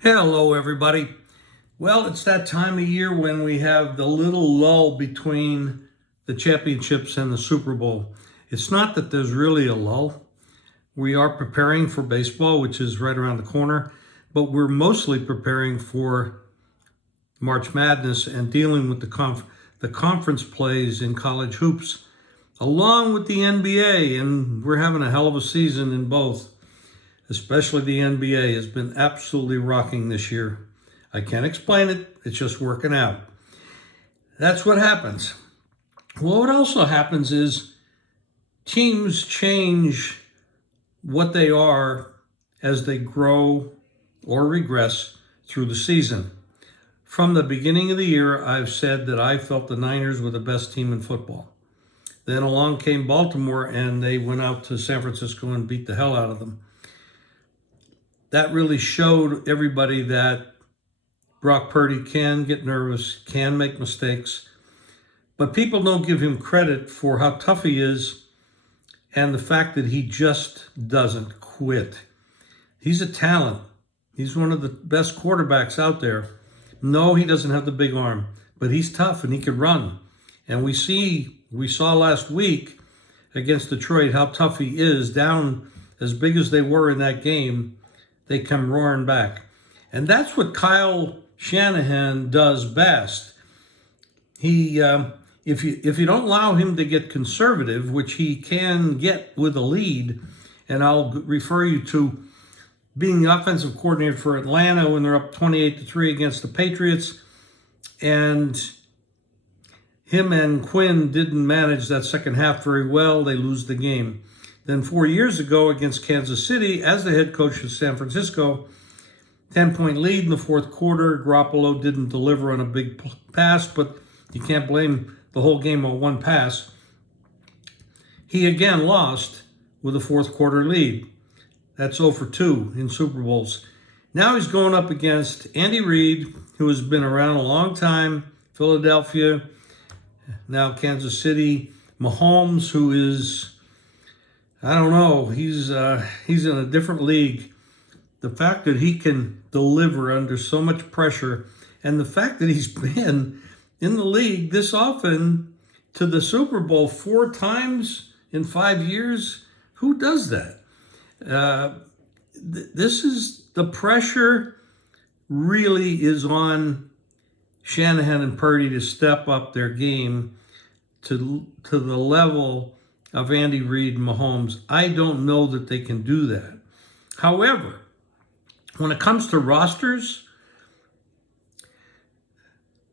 Hello, everybody. Well, it's that time of year when we have the little lull between the championships and the Super Bowl. It's not that there's really a lull. We are preparing for baseball, which is right around the corner, but we're mostly preparing for March Madness and dealing with the conference plays in college hoops, along with the NBA, and we're having a hell of a season in both. Especially the NBA has been absolutely rocking this year. I can't explain it, it's just working out. That's what happens. Well, what also happens is teams change what they are as they grow or regress through the season. From the beginning of the year, I've said that I felt the Niners were the best team in football. Then along came Baltimore and they went out to San Francisco and beat the hell out of them. That really showed everybody that Brock Purdy can get nervous, can make mistakes, but people don't give him credit for how tough he is and the fact that he just doesn't quit. He's a talent. He's one of the best quarterbacks out there. No, he doesn't have the big arm, but he's tough and he can run. And we saw last week against Detroit how tough he is. Down as big as they were in that game, they come roaring back. And that's what Kyle Shanahan does best. He, if you don't allow him to get conservative, which he can get with a lead, and I'll refer you to being the offensive coordinator for Atlanta when they're up 28-3 against the Patriots, and him and Quinn didn't manage that second half very well. They lose the game. Then 4 years ago against Kansas City, as the head coach of San Francisco, 10-point lead in the fourth quarter. Garoppolo didn't deliver on a big pass, but you can't blame the whole game on one pass. He again lost with a fourth quarter lead. That's 0 for 2 in Super Bowls. Now he's going up against Andy Reid, who has been around a long time, Philadelphia, now Kansas City. Mahomes, who is, I don't know, he's in a different league. The fact that he can deliver under so much pressure, and the fact that he's been in the league this often to the Super Bowl 4 times in 5 years, who does that? This is, the pressure really is on Shanahan and Purdy to step up their game to the level of Andy Reid and Mahomes. I don't know that they can do that. However, when it comes to rosters,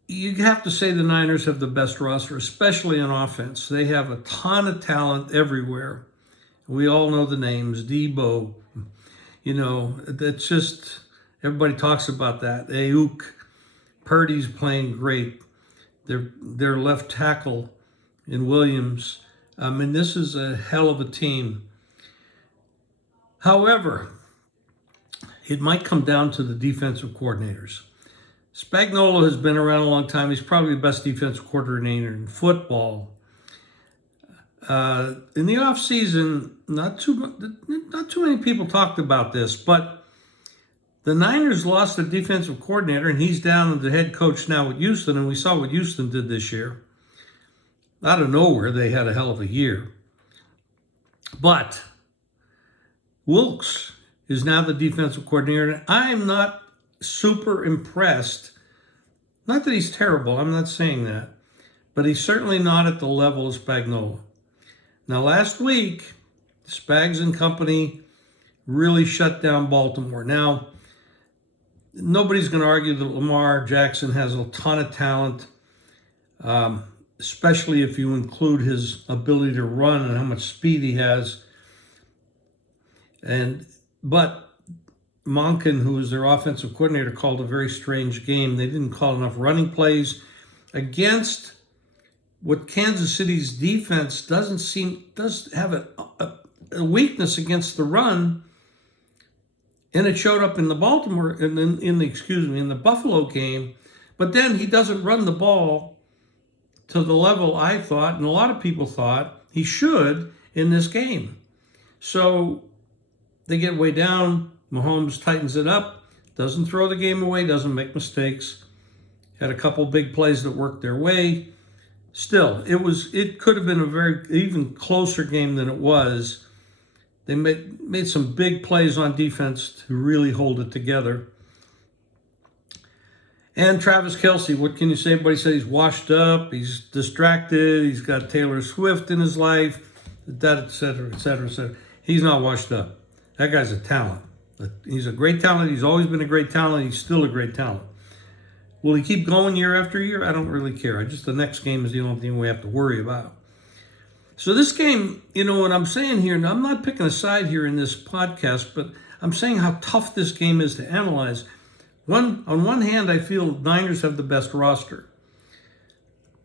you have to say the Niners have the best roster, especially on offense. They have a ton of talent everywhere. We all know the names, Debo. You know, it's just, everybody talks about that. Ayuk, Purdy's playing great. Their left tackle in Williams. I mean, this is a hell of a team. However, it might come down to the defensive coordinators. Spagnuolo has been around a long time. He's probably the best defensive coordinator in football. In the offseason, not too many people talked about this, but the Niners lost their defensive coordinator, and he's down as the head coach now with Houston, and we saw what Houston did this year. Out of nowhere, they had a hell of a year. But Wilkes is now the defensive coordinator, and I'm not super impressed. Not that he's terrible, I'm not saying that, but he's certainly not at the level of Spagnuolo. Now, last week, Spags and company really shut down Baltimore. Now, nobody's going to argue that Lamar Jackson has a ton of talent, especially if you include his ability to run and how much speed he has. But Monken, who is their offensive coordinator, called a very strange game. They didn't call enough running plays against what Kansas City's defense does have a weakness against the run, and it showed up in the in the Buffalo game. But then he doesn't run the ball to the level I thought, and a lot of people thought he should in this game. So they get way down. Mahomes tightens it up. Doesn't throw the game away, doesn't make mistakes. Had a couple big plays that worked their way. Still, it could have been a very even closer game than it was. They made some big plays on defense to really hold it together. And Travis Kelce, what can you say? Everybody says he's washed up, he's distracted, he's got Taylor Swift in his life, et cetera, et cetera, et cetera. He's not washed up. That guy's a talent. He's a great talent. He's always been a great talent. He's still a great talent. Will he keep going year after year? I don't really care. The next game is the only thing we have to worry about. So this game, what I'm saying here, and I'm not picking a side here in this podcast, but I'm saying how tough this game is to analyze. On one hand, I feel Niners have the best roster.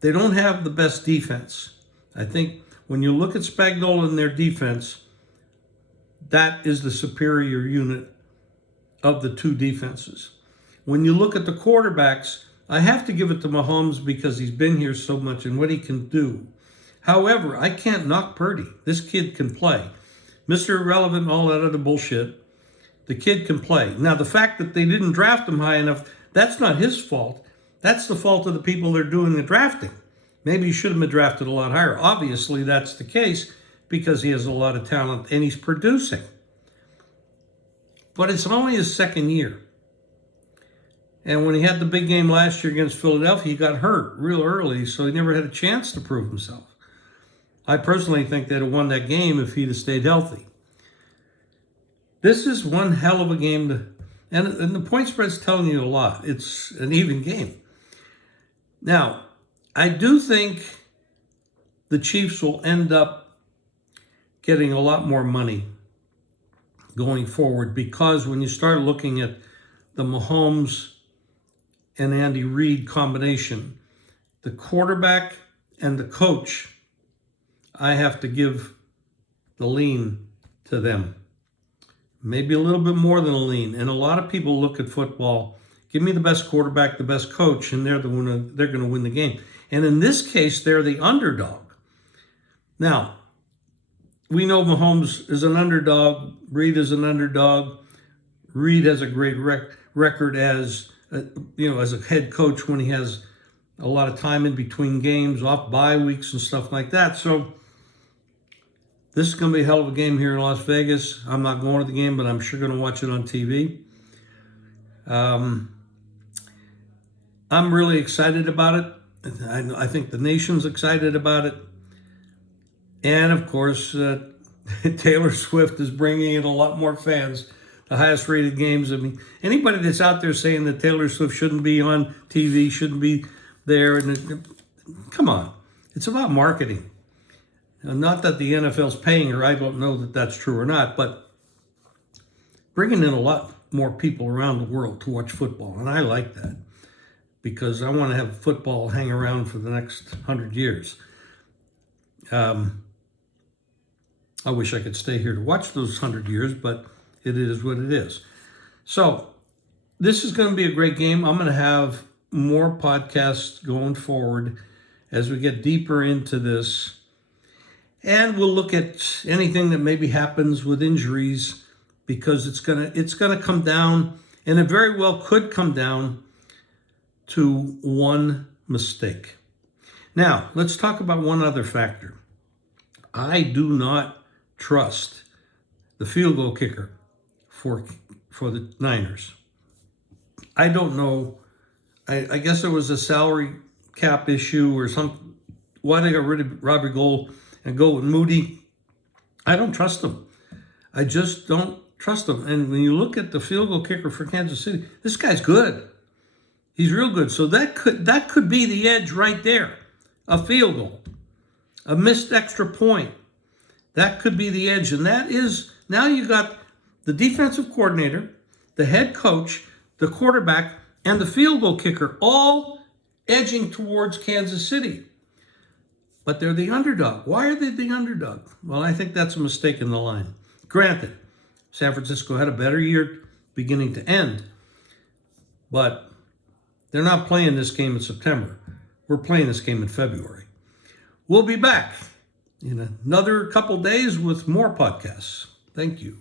They don't have the best defense. I think when you look at Spagnuolo and their defense, that is the superior unit of the two defenses. When you look at the quarterbacks, I have to give it to Mahomes because he's been here so much and what he can do. However, I can't knock Purdy. This kid can play. Mr. Irrelevant, all that other bullshit. The kid can play. Now, the fact that they didn't draft him high enough, that's not his fault. That's the fault of the people that are doing the drafting. Maybe he should have been drafted a lot higher. Obviously, that's the case because he has a lot of talent and he's producing. But it's only his second year. And when he had the big game last year against Philadelphia, he got hurt real early, so he never had a chance to prove himself. I personally think they'd have won that game if he'd have stayed healthy. This is one hell of a game, and the point spread's telling you a lot. It's an even game. Now, I do think the Chiefs will end up getting a lot more money going forward because when you start looking at the Mahomes and Andy Reid combination, the quarterback and the coach, I have to give the lean to them. Maybe a little bit more than a lean. And a lot of people look at football, give me the best quarterback, the best coach, and they're going to win the game. And in this case, they're the underdog. Now, we know Mahomes is an underdog. Reid is an underdog. Reid has a great record as a head coach when he has a lot of time in between games, off bye weeks and stuff like that. So this is going to be a hell of a game here in Las Vegas. I'm not going to the game, but I'm sure going to watch it on TV. I'm really excited about it. I think the nation's excited about it. And, of course, Taylor Swift is bringing in a lot more fans, the highest rated games. I mean, anybody that's out there saying that Taylor Swift shouldn't be on TV, shouldn't be there, come on. It's about marketing. Not that the NFL's paying her. I don't know that that's true or not, but bringing in a lot more people around the world to watch football. And I like that because I want to have football hang around for the next 100 years. I wish I could stay here to watch those 100 years, but it is what it is. So this is going to be a great game. I'm going to have more podcasts going forward as we get deeper into this. And we'll look at anything that maybe happens with injuries because it's gonna come down, and it very well could come down to one mistake. Now, let's talk about one other factor. I do not trust the field goal kicker for the Niners. I don't know. I guess there was a salary cap issue or something. Why they got rid of Robbie Gould and go with Moody. I don't trust them. I just don't trust them. And when you look at the field goal kicker for Kansas City, this guy's good. He's real good. So that could be the edge right there. A field goal. A missed extra point. That could be the edge. And that is, now you got the defensive coordinator, the head coach, the quarterback, and the field goal kicker all edging towards Kansas City. But they're the underdog. Why are they the underdog? Well, I think that's a mistake in the line. Granted, San Francisco had a better year beginning to end, but they're not playing this game in September. We're playing this game in February. We'll be back in another couple days with more podcasts. Thank you.